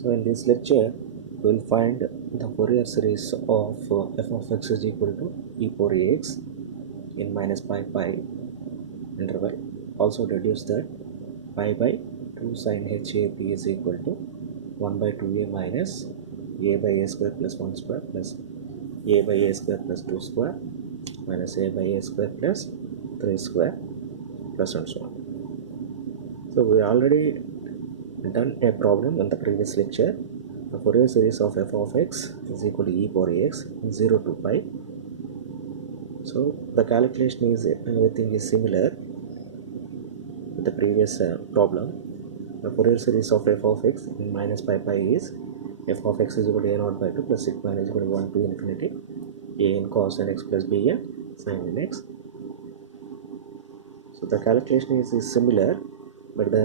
So in this lecture, we will find the Fourier series of f of x is equal to e power ax in minus pi pi interval. Also deduce that pi by 2 sin h a p is equal to 1 by 2a minus a by a square plus 1 square plus a by a square plus 2 square minus a by a square plus 3 square plus and so on. So we already done a problem in the previous lecture. The Fourier series of f of x is equal to e power ax 0 to pi. So the calculation is everything is similar with the previous problem. The Fourier series of f of x in minus pi pi is f of x is equal to a naught by 2 plus sigma is equal to 1 to infinity a in cos n x plus b in sin n x. So the calculation is similar, but the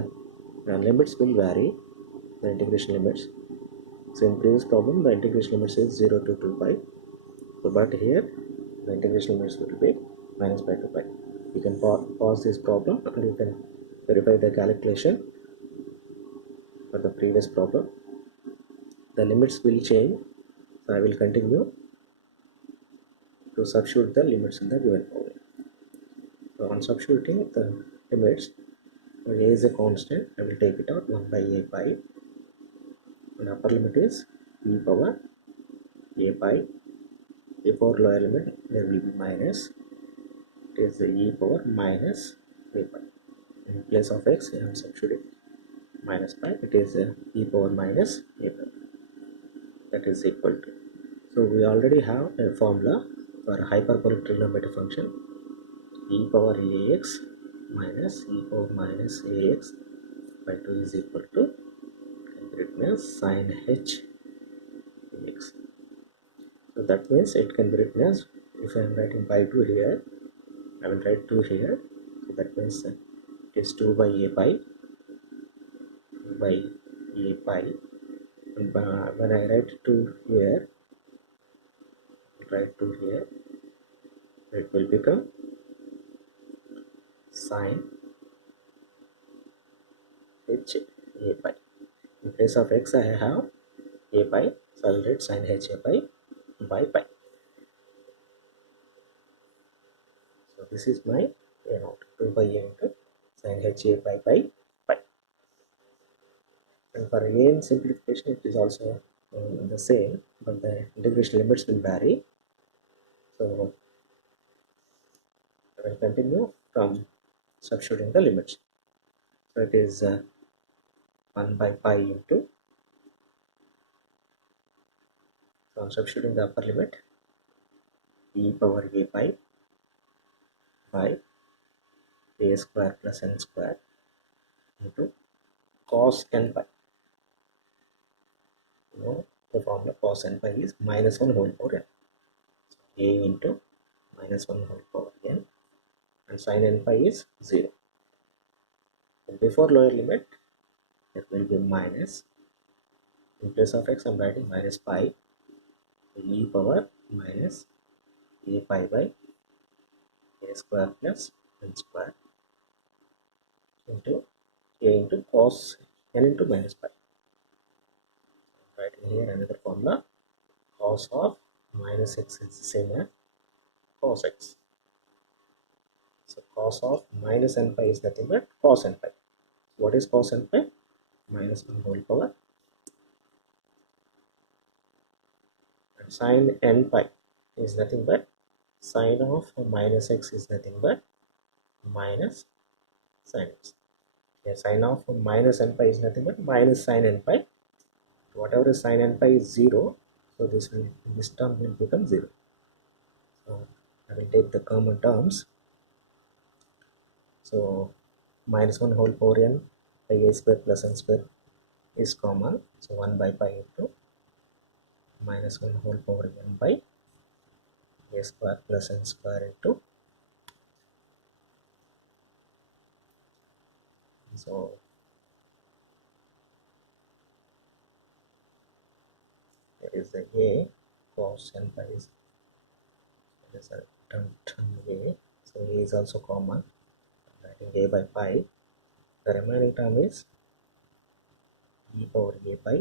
limits will vary, the integration limits. So in previous problem, the integration limits is 0 to 2 pi. So but here, the integration limits will be minus pi to pi. You can pause this problem and you can verify the calculation for the previous problem. The limits will change. So I will continue to substitute the limits in the given problem. So on substituting the limits, a is a constant. I will take it out 1 by a pi. And upper limit is e power a pi. Before lower limit there will be minus. It is the e power minus a pi. In place of x I am substituting minus pi. It is e power minus a pi. That is equal to. So we already have a formula for hyperbolic trigonometric function. E power ax minus e power minus ax by 2 is equal to written as sin h ax. So that means it can be written as, if I am writing by 2 here, I will write 2 here. So that means it is 2 by a pi by a pi. And when I write 2 here, it will become sin h a pi. In place of x I have a pi, so I will write sin h a pi by pi. So this is my a naught, 2 by a into sin h a pi by pi. And for again simplification it is also the same, but the integration limits will vary. So I will continue from substituting the limits. So it is 1 by pi into, so I am substituting the upper limit e power a pi by a square plus n square into cos n pi. You know the formula cos n pi is minus 1 whole power n. So a into minus 1 whole power n, and sin n pi is 0. And before lower limit it will be minus. In place of x I am writing minus pi e power minus a pi by a square plus n square into a into cos n into minus pi. Writing here another formula, cos of minus x is the same as cos x. So cos of minus n pi is nothing but cos n pi. What is cos n pi? Minus 1 whole power. And sin n pi is nothing but sin of minus x is nothing but minus sin x. Okay, sin of minus n pi is nothing but minus sin n pi. Whatever is sin n pi is 0, so this term will become 0. So I will take the common terms. So minus 1 whole power n by a square plus n square is common. So 1 by pi into minus 1 whole power n by a square plus n square into, so there is the a cos n pi is a term a. So a is also common. Writing a by pi. The remaining term is e power a pi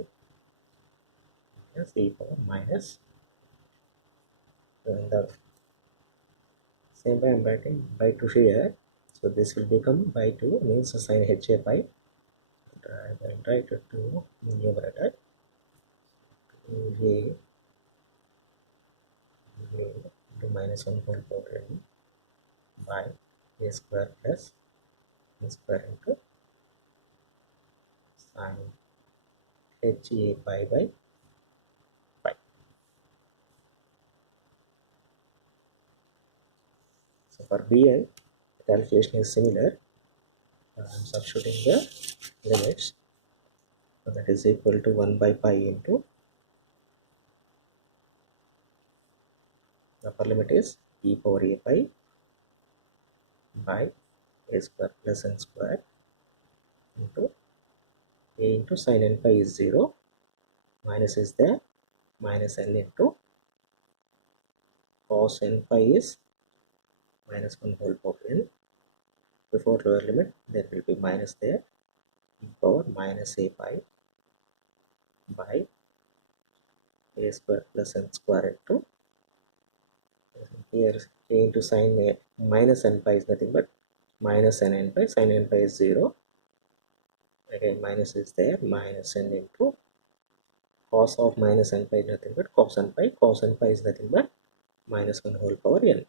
minus e power minus, and the same way I'm writing by 2 here, so this will become by 2 means sin ha pi. I will write it to numerator 2a into minus 1 whole power n by a square plus n square into sin ha pi by pi. So for bn, the calculation is similar. I'm substituting the limits, so that is equal to 1 by pi into the upper limit is e power a pi by a square plus n square into a into sin n pi is 0, minus is there, minus n into cos n pi is minus 1 whole power n. Before lower limit there will be minus there, e power minus a pi by a square plus n square into, here a into sin a minus n pi is nothing but minus n n pi, sin n pi is 0, again minus is there, minus n into cos of minus n pi is nothing but cos n pi, cos n pi is nothing but minus 1 whole power n.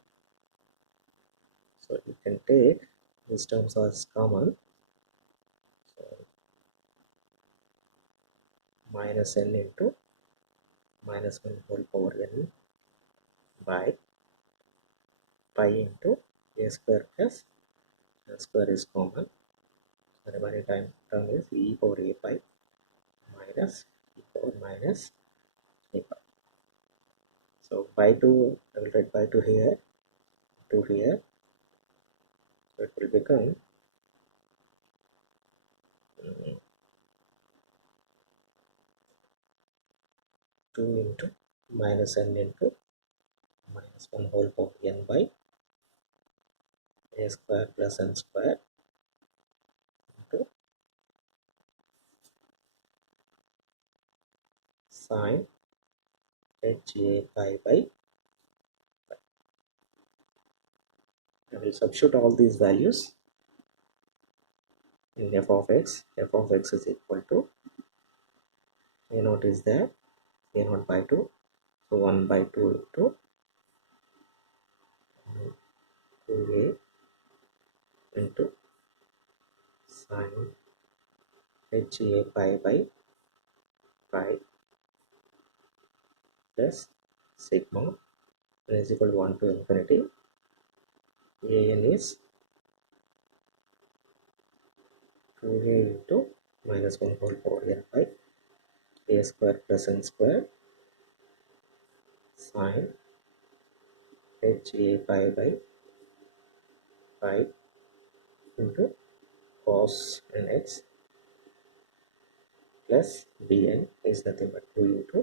So you can take these terms as common, so minus n into minus 1 whole power n by pi into a square plus n square is common. The remaining term is e power a pi minus e power minus a pi. So by 2, I will write by 2 here, 2 here, so it will become 2 into minus n into minus 1 whole power n by a square plus n square into sin ha pi by, I will substitute all these values in f of x. F of x is equal to a naught is there, a naught by 2, so 1 by 2 into 2a into sin ha pi by pi plus sigma n is equal to 1 to infinity. An is 2a into minus 1 whole power n by a square plus n square sin ha pi by pi into cos nx plus bn is nothing but 2 into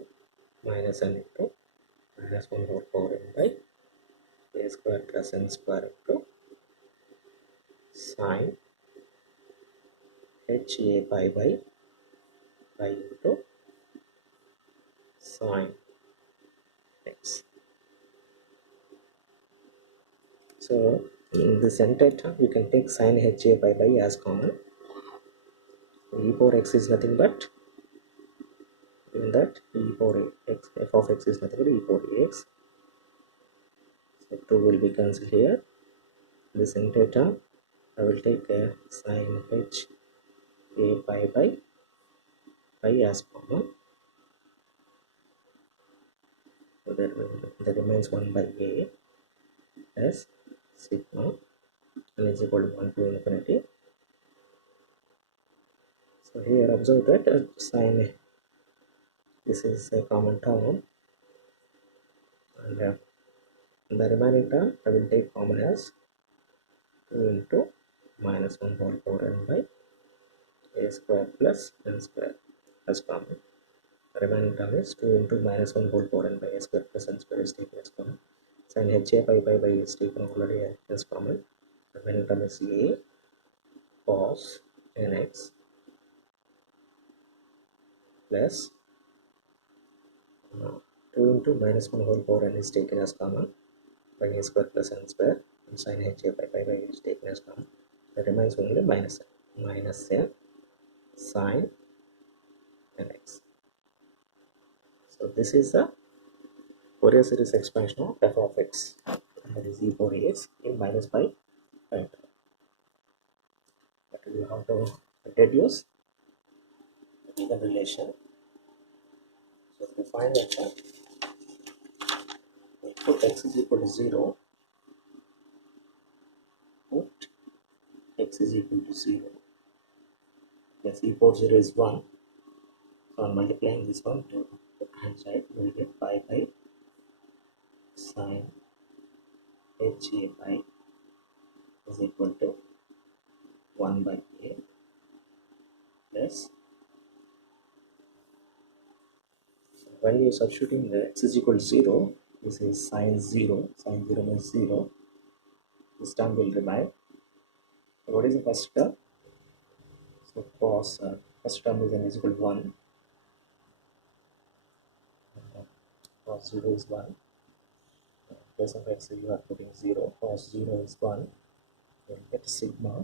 minus n into minus 1 whole power n by a square plus n square into sin ha pi by pi into sin x. So in this entire term we can take sin ha pi by as common. E power x is nothing but, in that e power x, f of x is nothing but e power x. So 2 will be cancelled here. This entire term I will take sin h a pi by pi as common. So that remains 1 by a plus sigma n is equal to 1 to infinity. So here observe that sin, this is a common term, and the remaining term I will take common as 2 into minus 1 whole power n by a square plus n square as common. The remaining term is 2 into minus 1 whole power n by a square plus n square is taken as common. Sin ha pi by is taken already as common. The remaining term is a cos nx plus to minus 1 whole power n is taken as common by a square plus n square, and sin h a by is taken as common. That remains only minus n sin nx. So this is the Fourier series expansion of f of x, that is e power x in minus pi factor. But you have to deduce the relation. So to find that, we put x is equal to 0, put x is equal to 0, yes, e power 0 is 1, so on multiplying this one to the left hand side, we will get pi by sin h a pi is equal to 1 by a plus, so when you substituting the x is equal to 0, this is sin 0 means 0, this term will remain. What is the first term? So cos first term is n is equal to 1, cos 0 is 1, in place of x you are putting 0, cos 0 is 1, you will get sigma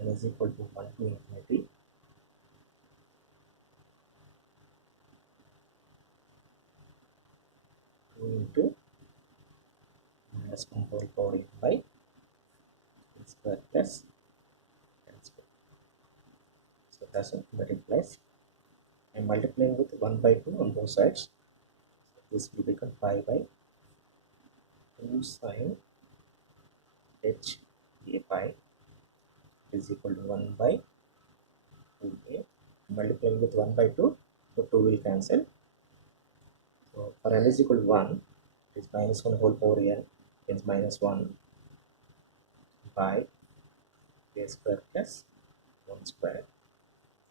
n is equal to 1 to infinity into minus 1 whole power n by n square plus n square. So that's it, that implies I'm multiplying with 1 by 2 on both sides. This will become pi by 2 sin h a pi is equal to 1 by 2a. Multiplying with 1 by 2, so 2 will cancel. So for n is equal to 1, it is minus 1 whole power n is minus 1 by a square plus 1 square.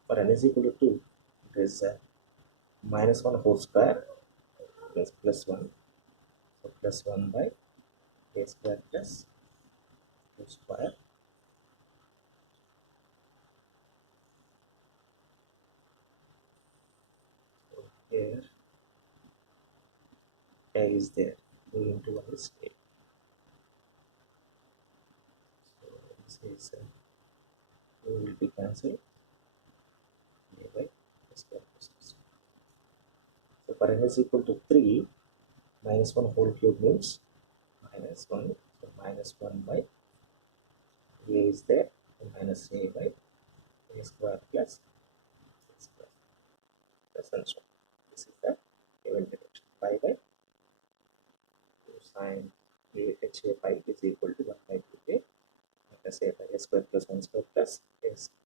For n is equal to 2, it is minus 1 whole square plus 1. So plus 1 by a square plus 2 square. So here a is there, 2 into 1 is a. So this is 2 will be cancelled, a by a square plus 2 square. So for n is equal to 3, minus 1 whole cube means minus 1, so minus 1 by a is there, so minus a by a square plus a square plus and so on. This is the given direction. Pi by 2 sin a h a pi is equal to 1 by 2a minus a by a square plus 1 square plus a square.